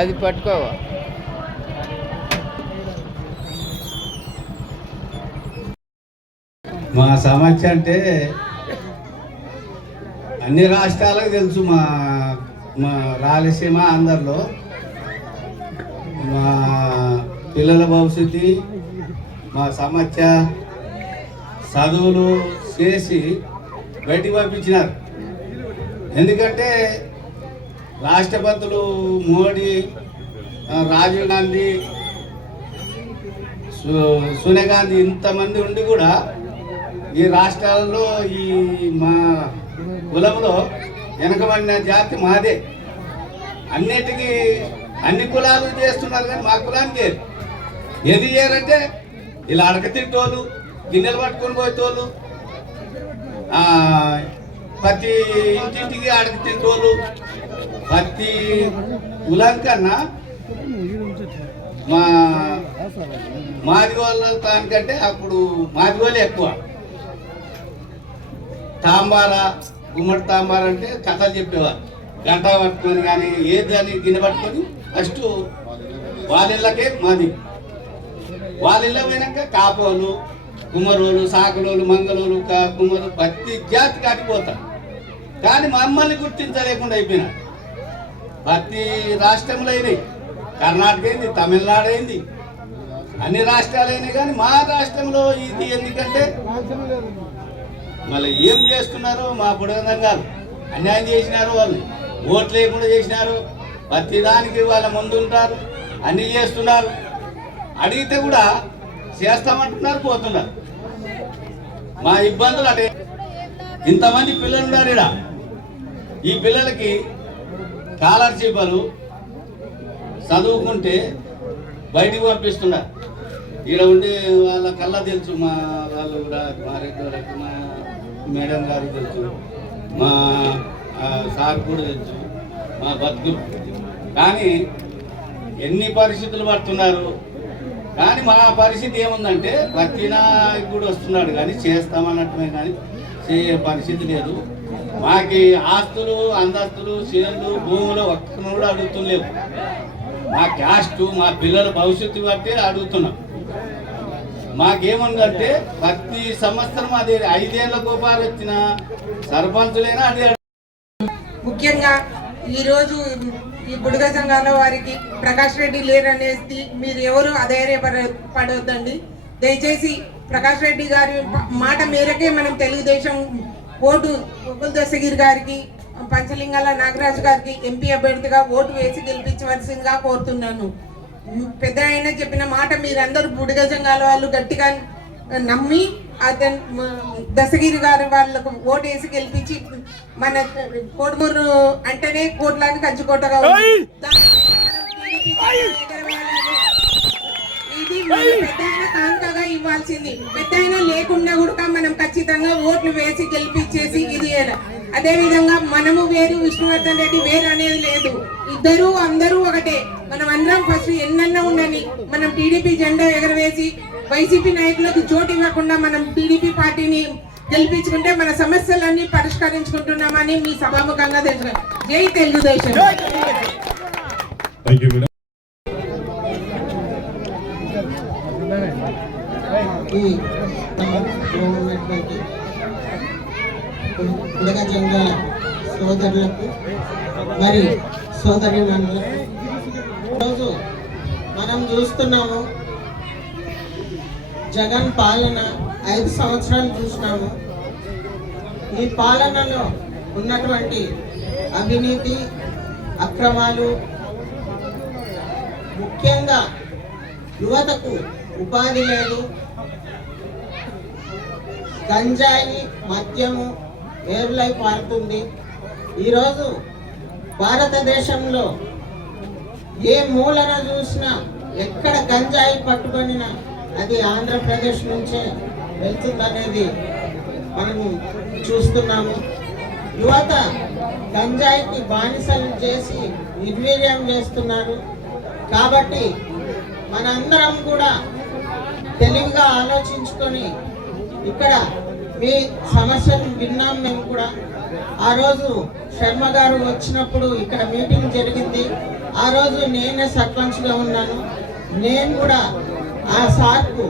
అది పట్టుకోవా. మా సమస్య అంటే అన్ని రాష్ట్రాలకు తెలుసు. మా మా రాయలసీమ అందరిలో మా పిల్లల భవిష్యత్తు, మా సమస్య చదువులు చేసి బయటికి పంపించినారు. ఎందుకంటే రాష్ట్రపతులు మోడీ, రాజీవ్ గాంధీ, సోనియా గాంధీ ఇంతమంది ఉండి కూడా ఈ రాష్ట్రాలలో ఈ మా కులంలో వెనకబడిన జాతి మాదే. అన్నిటికీ అన్ని కులాలు చేస్తున్నారు కానీ మా కులానికి ఏది చేయరంటే ఇలా అడక తిట్టోళ్ళు, గిన్నెలు పట్టుకొని పోయేటోళ్ళు, ప్రతి ఇంటింటికి అడక తిట్టోళ్ళు. ప్రతి కులం కన్నా మా మాదిగోళ్ళ దానికంటే అప్పుడు మాదిగోళ్ళే ఎక్కువ. తాంబార, గుమ్మడి తాంబార అంటే కథలు చెప్పేవారు. గంట పట్టుకొని కానీ ఏది అని గిన్నె పట్టుకొని ఫస్ట్ వాళ్ళిళ్ళకే మాది. వాళ్ళిళ్ళ పోయినాక కాపోలు, కుమ్మరోలు, సాకులోలు, మంగళోలు, కుమ్మరు ప్రతి జాతి కాటిపోతారు. కానీ మమ్మల్ని గుర్తించలేకుండా అయిపోయినా. ప్రతి రాష్ట్రంలో అయినాయి, కర్ణాటక అయింది, తమిళనాడు అయింది, అన్ని రాష్ట్రాలు అయినాయి. కానీ మా రాష్ట్రంలో ఇది ఎందుకంటే మళ్ళీ ఏం చేస్తున్నారో మా బుడగంగాలు అన్యాయం చేసినారు. వాళ్ళు ఓట్లు లేకుండా చేసినారు. ప్రతి దానికి వాళ్ళ ముందు ఉంటారు, అన్నీ చేస్తున్నారు. అడిగితే కూడా చేస్తామంటున్నారు, పోతున్నారు. మా ఇబ్బందులు అంటే ఇంతమంది పిల్లలు ఉన్నారు ఇక్కడ. ఈ పిల్లలకి స్కాలర్షిప్లు చదువుకుంటే బయటికి పంపిస్తున్నారు. ఇక్కడ ఉండే వాళ్ళ కల్లా తెలుసు, మా వాళ్ళు కూడా మా మేడం గారికి తెలుసు, మా సార్ కూడా తెలుసు, మా బతుకులు. కానీ ఎన్ని పరిస్థితులు పడుతున్నారు. కానీ మా పరిస్థితి ఏముందంటే ప్రతి నాయకుడు వస్తున్నాడు కానీ చేస్తామన్నట్టుమే, కానీ చేయ పరిస్థితి లేదు. మాకి ఆస్తులు, అంతస్తులు, చేనులు, భూములు ఒక్కరిని కూడా అడుగుతుండలేవు. మా క్యాస్ట్, మా పిల్లల భవిష్యత్తు బట్టి అడుగుతున్నాం. మాకేముందంటే ప్రతి సంవత్సరం అదే 5 ఏళ్ళకు ఒకసారి వచ్చిన సర్పంచులైనా అదే. ముఖ్యంగా ఈరోజు ఈ బుడగ సంఘాల వారికి ప్రకాష్ రెడ్డి లేరనేది మీరు ఎవరు అధైర్యపడవద్దండి. దయచేసి ప్రకాష్ రెడ్డి గారి మాట మేరకే మనం తెలుగుదేశం ఓటు గోకుల్ దశగిరి గారికి, పంచలింగాల నాగరాజు గారికి ఎంపీ అభ్యర్థిగా ఓటు వేసి గెలిపించవలసిందిగా కోరుతున్నాను. పెద్ద ఆయన చెప్పిన మాట మీరందరూ బుడగ సంఘాల వాళ్ళు గట్టిగా నమ్మి అతను దశగిరి గారి వాళ్ళకు ఓటు వేసి గెలిపించి మన కోడుమూరు అంటేనే కోట్లానికి కంచుకోటగా ఇది పెద్ద ఆయన కానుకగా ఇవ్వాల్సింది. పెద్ద ఆయన లేకుండా కూడా మనం ఖచ్చితంగా ఓట్లు వేసి గెలిపించేసి ఇది. అదే విధంగా మనము వేరు, విష్ణువర్ధన్ రెడ్డి వేరు అనేది లేదు. ఇద్దరు అందరూ ఒకటే. మనం అందరం ఫస్ట్ ఎన్నన్నా ఉండని మనం టీడీపీ జెండా ఎగరవేసి వైసీపీ నాయకులకు చోటు ఇవ్వకుండా మనం టీడీపీ పార్టీని గెలిపించుకుంటే మన సమస్యలన్నీ పరిష్కరించుకుంటున్నామని మీ సభాముఖంగా తెలుసు. జై తెలుగుదేశం. బుడగ సంఘాల సోదరులకు మరి సోదరిమణులకు ఈరోజు మనం చూస్తున్నాము, జగన్ పాలన 5 సంవత్సరాలు చూసినాము. ఈ పాలనలో ఉన్నటువంటి అవినీతి, అక్రమాలు, ముఖ్యంగా యువతకు ఉపాధి లేదు, గంజాయి, మద్యము ఏర్లై పారుతుంది. ఈరోజు భారతదేశంలో ఏ మూలన చూసినా ఎక్కడ గంజాయి పట్టుకొనినా అది ఆంధ్రప్రదేశ్ నుంచే వెళ్తుందనేది మనము చూస్తున్నాము. యువత గంజాయికి బానిసలు చేసి నిర్వీర్యం చేస్తున్నారు. కాబట్టి మనందరం కూడా తెలివిగా ఆలోచించుకొని ఇక్కడ మీ సమస్యను విన్నాం మేము కూడా. ఆ రోజు శర్మ గారు వచ్చినప్పుడు ఇక్కడ మీటింగ్ జరిగింది. ఆ రోజు నేనే సర్పంచ్గా ఉన్నాను. నేను కూడా ఆ సార్కు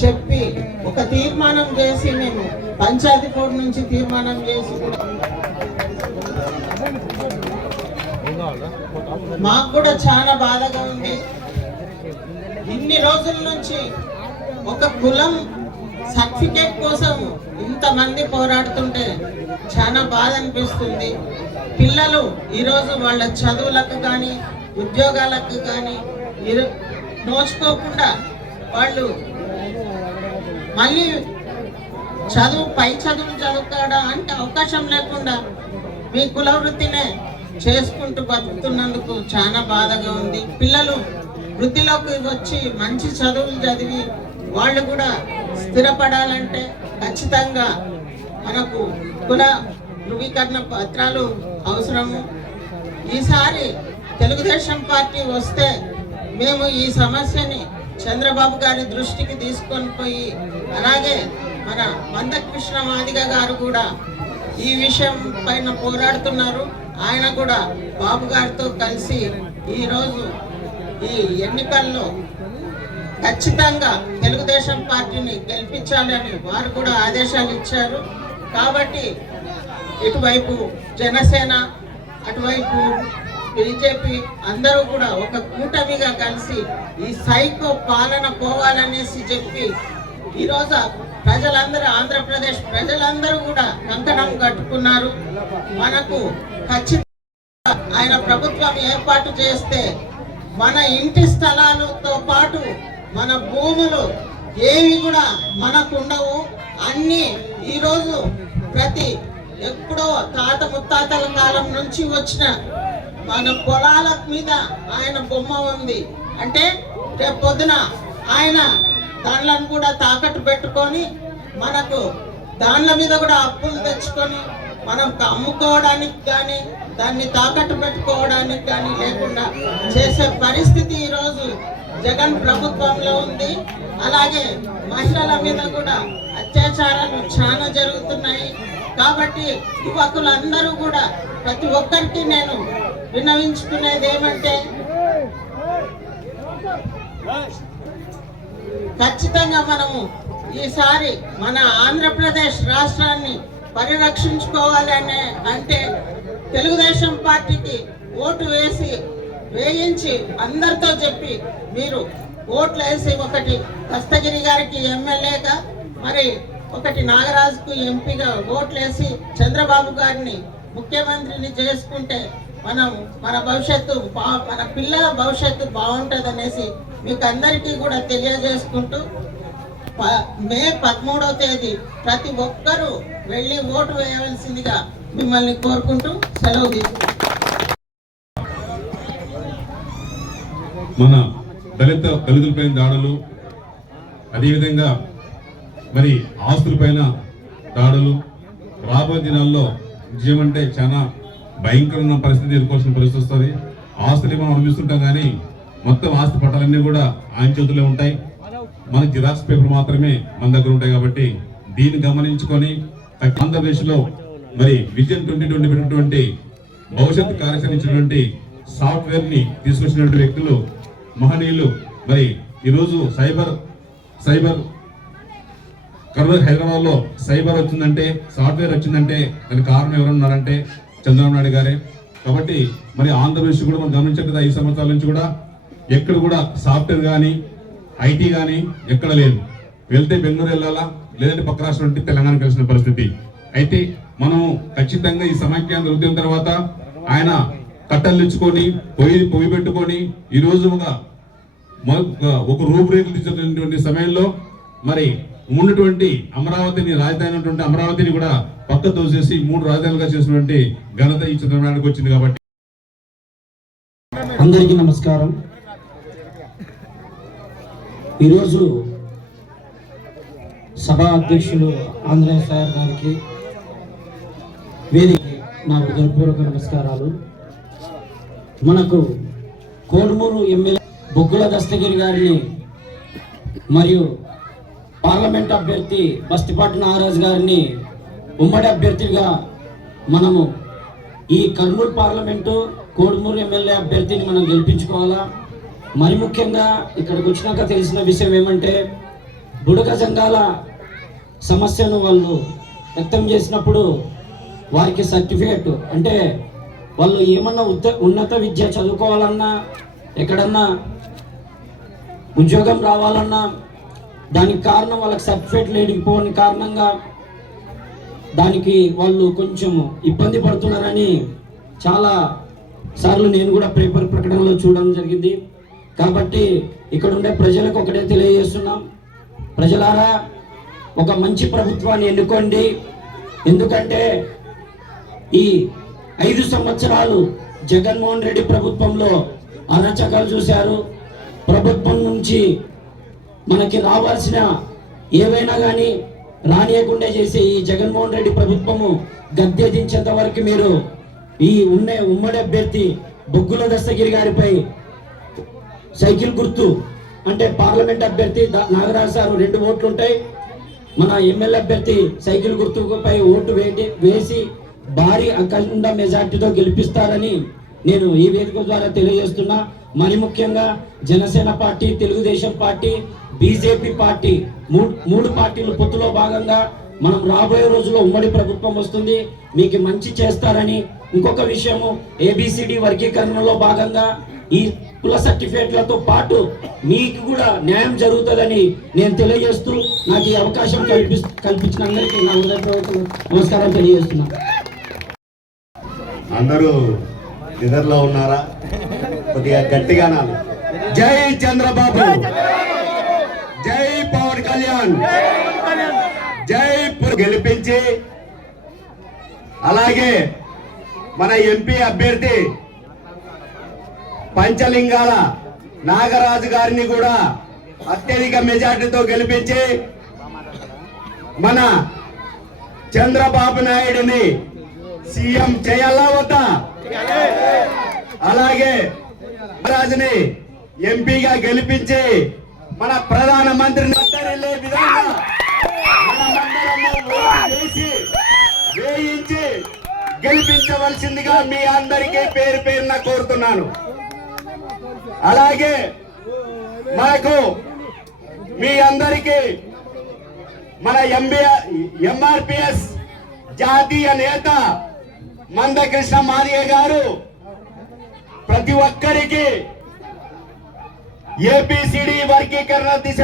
చెప్పి ఒక తీర్మానం చేసి మేము పంచాయతీ బోర్డు నుంచి తీర్మానం చేసి మాకు కూడా చాలా బాధగా ఉంది. ఇన్ని రోజుల నుంచి ఒక కులం సర్టిఫికేట్ కోసం ఇంతమంది పోరాడుతుంటే చాలా బాధ అనిపిస్తుంది. పిల్లలు ఈరోజు వాళ్ళ చదువులకు కానీ ఉద్యోగాలకు కానీ నోచుకోకుండా వాళ్ళు మళ్ళీ పై చదువులు చదువుకోవడానికి అవకాశం లేకుండా మీ కుల వృత్తినే చేసుకుంటూ బతుకుతున్నందుకు చాలా బాధగా ఉంది. పిల్లలు వృత్తిలోకి వచ్చి మంచి చదువులు చదివి వాళ్ళు కూడా స్థిరపడాలంటే ఖచ్చితంగా మనకు కుల ధృవీకరణ పత్రాలు అవసరము. ఈసారి తెలుగుదేశం పార్టీ వస్తే మేము ఈ సమస్యని చంద్రబాబు గారి దృష్టికి తీసుకొని పోయి, అలాగే మన మందకృష్ణ మాదిగ గారు కూడా ఈ విషయం పైన పోరాడుతున్నారు. ఆయన కూడా బాబు గారితో కలిసి ఈరోజు ఈ ఎన్నికల్లో ఖచ్చితంగా తెలుగుదేశం పార్టీని గెలిపించాలని వారు కూడా ఆదేశాలు ఇచ్చారు. కాబట్టి ఇటువైపు జనసేన, అటువైపు బీజేపీ అందరూ కూడా ఒక కూటమిగా కలిసి ఈ సైకో పాలన పోవాలనేసి చెప్పి ఈరోజు ప్రజలందరూ, ఆంధ్రప్రదేశ్ ప్రజలందరూ కూడా కంకణం కట్టుకున్నారు. మనకు ఖచ్చితంగా ఆయన ప్రభుత్వం ఏర్పాటు చేస్తే మన ఇంటి స్థలాలతో పాటు మన భూములు ఏవి కూడా మనకు ఉండవు. అన్నీ ఈరోజు ఎప్పుడో తాత ముత్తాతల కాలం నుంచి వచ్చిన మన పొలాల మీద ఆయన బొమ్మ ఉంది. అంటే రేపు పొద్దున ఆయన దానిలను కూడా తాకట్టు పెట్టుకొని మనకు దానిల మీద కూడా అప్పులు తెచ్చుకొని మనం అమ్ముకోవడానికి కానీ దాన్ని తాకట్టు పెట్టుకోవడానికి కానీ లేకుండా చేసే పరిస్థితి ఈరోజు జగన్ ప్రభుత్వంలో ఉంది. అలాగే మహిళల మీద కూడా అత్యాచారాలు చాలా జరుగుతున్నాయి. కాబట్టి యువకులందరూ కూడా ప్రతి ఒక్కరికి నేను విన్నవించుకునేది ఏమంటే, ఖచ్చితంగా మనము ఈసారి మన ఆంధ్రప్రదేశ్ రాష్ట్రాన్ని పరిరక్షించుకోవాలనే అంటే తెలుగుదేశం పార్టీకి ఓటు వేయించి అందరితో చెప్పి మీరు ఓట్లు వేసి, ఒకటి దస్తగిరి గారికి ఎమ్మెల్యేగా, మరి ఒకటి నాగరాజుకు ఎంపీగా ఓట్లు వేసి చంద్రబాబు గారిని ముఖ్యమంత్రిని చేసుకుంటే మన భవిష్యత్తు మన పిల్లల భవిష్యత్తు బాగుంటుంది అనేసి మీకు అందరికీ కూడా తెలియజేసుకుంటూ, మే 13వ తేదీ ప్రతి ఒక్కరూ వెళ్ళి ఓటు వేయవలసిందిగా మిమ్మల్ని కోరుకుంటూ సెలవు తీసుకుంటాం. మన దళితులపైన దాడులు, అదేవిధంగా మరి ఆస్తులపైన దాడులు రాబోయే దినాల్లో విజయం అంటే చాలా భయంకరమైన పరిస్థితి ఎదుర్కోవాల్సిన పరిస్థితి వస్తుంది. ఆస్తులు మనం అనుభవిస్తుంటాం కానీ మొత్తం ఆస్తి పట్టాలన్నీ కూడా ఆయన చేతుల్లో ఉంటాయి. మన జిరాక్స్ పేపర్ మాత్రమే మన దగ్గర ఉంటాయి. కాబట్టి దీన్ని గమనించుకొని ఆంధ్రప్రదేశ్లో మరి విజన్ 2020 పెట్టినటువంటి భవిష్యత్తు కార్యాచరించినటువంటి సాఫ్ట్వేర్ ని తీసుకొచ్చినటువంటి వ్యక్తులు మహనీయులు. మరి ఈరోజు సైబర్ కర్నూలు హైదరాబాద్ లో సైబర్ వచ్చిందంటే, సాఫ్ట్వేర్ వచ్చిందంటే దానికి కారణం ఎవరున్నారంటే చంద్రబాబు నాయుడు గారే. కాబట్టి మరి ఆంధ్రప్రదేశ్ కూడా మనం గమనించట్లేదు, 5 సంవత్సరాల నుంచి కూడా ఎక్కడ కూడా సాఫ్ట్వేర్ కానీ ఐటీ కానీ ఎక్కడ లేదు. వెళ్తే బెంగళూరు వెళ్ళాలా, లేదంటే పక్క రాష్ట్రం అంటే తెలంగాణకు వెళ్ళిన పరిస్థితి. అయితే మనము ఖచ్చితంగా ఈ సమైక్యాంధ్ర ఉద్యమం తర్వాత ఆయన కట్టలు తెచ్చుకొని పొయ్యి పెట్టుకొని ఈరోజు ఒక రూపురేఖలు తీసినటువంటి సమయంలో మరి ఉన్నటువంటి అమరావతిని రాజధాని అమరావతిని కూడా పక్క తోసేసి 3 రాజధానులుగా చేసినటువంటి ఘనత ఈ చంద్రబాబు వచ్చింది. కాబట్టి అందరికీ నమస్కారం. ఈరోజు సభా అధ్యక్షులు ఆంజనేయ సార్ గారికి, వేదిక నా హృదయపూర్వక నమస్కారాలు. మనకు కోడుమూరు ఎమ్మెల్యే బొగ్గుల దస్తగిరి గారిని మరియు పార్లమెంట్ అభ్యర్థి బస్తిపాటి నాగరాజు గారిని ఉమ్మడి అభ్యర్థిగా మనము ఈ కర్నూలు పార్లమెంటు కోడుమూరు ఎమ్మెల్యే అభ్యర్థిని మనం గెలిపించుకోవాలా. మరి ముఖ్యంగా ఇక్కడికి వచ్చినాక తెలిసిన విషయం ఏమంటే బుడగ సంఘాల సమస్యను వాళ్ళు వ్యక్తం చేసినప్పుడు వారికి సర్టిఫికేట్ అంటే వాళ్ళు ఏమన్నా ఉన్నత విద్య చదువుకోవాలన్నా ఎక్కడన్నా ఉద్యోగం రావాలన్నా దానికి కారణం వాళ్ళకి సర్టిఫికేట్ లేకపోని కారణంగా దానికి వాళ్ళు కొంచెం ఇబ్బంది పడుతున్నారని చాలా సార్లు నేను కూడా పేపర్ ప్రకటనలో చూడడం జరిగింది. కాబట్టి ఇక్కడ ఉండే ప్రజలకు ఒకటే తెలియజేస్తున్నాం, ప్రజలారా ఒక మంచి ప్రభుత్వాన్ని ఎన్నుకోండి. ఎందుకంటే ఈ 5 సంవత్సరాలు జగన్మోహన్ రెడ్డి ప్రభుత్వంలో అరాచకాలు చూశారు. ప్రభుత్వం నుంచి మనకి రావాల్సిన ఏవైనా కానీ రానియకుండా చేసే ఈ జగన్మోహన్ రెడ్డి ప్రభుత్వము గద్దె దించేంత వరకు మీరు ఈ ఉమ్మడి అభ్యర్థి బొగ్గుల దస్తగిరి గారిపై సైకిల్ గుర్తు అంటే పార్లమెంట్ అభ్యర్థి నాగరాజు సార్ 2 ఓట్లు ఉంటాయి, మన ఎమ్మెల్యే అభ్యర్థి సైకిల్ గుర్తుపై ఓటు వేసి భారీ అఖండ మెజార్టీతో గెలిపిస్తారని నేను ఈ వేదిక ద్వారా తెలియజేస్తున్నా. మరి ముఖ్యంగా Janasena party, Telugu Desam party, BJP party 3 పార్టీలు పొత్తులో భాగంగా మనం రాబోయే రోజుల్లో ఉమ్మడి ప్రభుత్వం వస్తుంది, మీకు మంచి చేస్తారని. ఇంకొక విషయము, ఏబిసిడి వర్గీకరణలో భాగంగా ఈ కుల సర్టిఫికేట్లతో పాటు మీకు కూడా న్యాయం జరుగుతుందని నేను తెలియజేస్తూ నాకు ఈ అవకాశం కల్పించిన అందరికీ నా హృదయపూర్వక నమస్కారం తెలియజేస్తున్నా. అందరూ నిద్రలో ఉన్నారా? కొద్దిగా గట్టిగా నాలు. జై చంద్రబాబు, జై పవన్ కళ్యాణ్, జై గెలిపించి అలాగే మన ఎంపీ అభ్యర్థి పంచలింగాల నాగరాజు గారిని కూడా అత్యధిక మెజార్టీతో గెలిపించి మన చంద్రబాబు నాయుడిని సీఎం చేయాలా వద్దా? అలాగే రాజుని ఎంపీగా గెలిపించి మన ప్రధానమంత్రిని వెళ్ళే విధంగా వేయించి గెలిపించవలసిందిగా మీ అందరికీ పేరు పేరున కోరుతున్నాను. అలాగే మనకు మీ అందరికీ మన ఎంఆర్పిఎస్ జాతీయ నేత మందకృష్ణ మాదిగ గారు ప్రతి ఒక్కరికి ఏబిసిడి వర్గీకరణ దిశ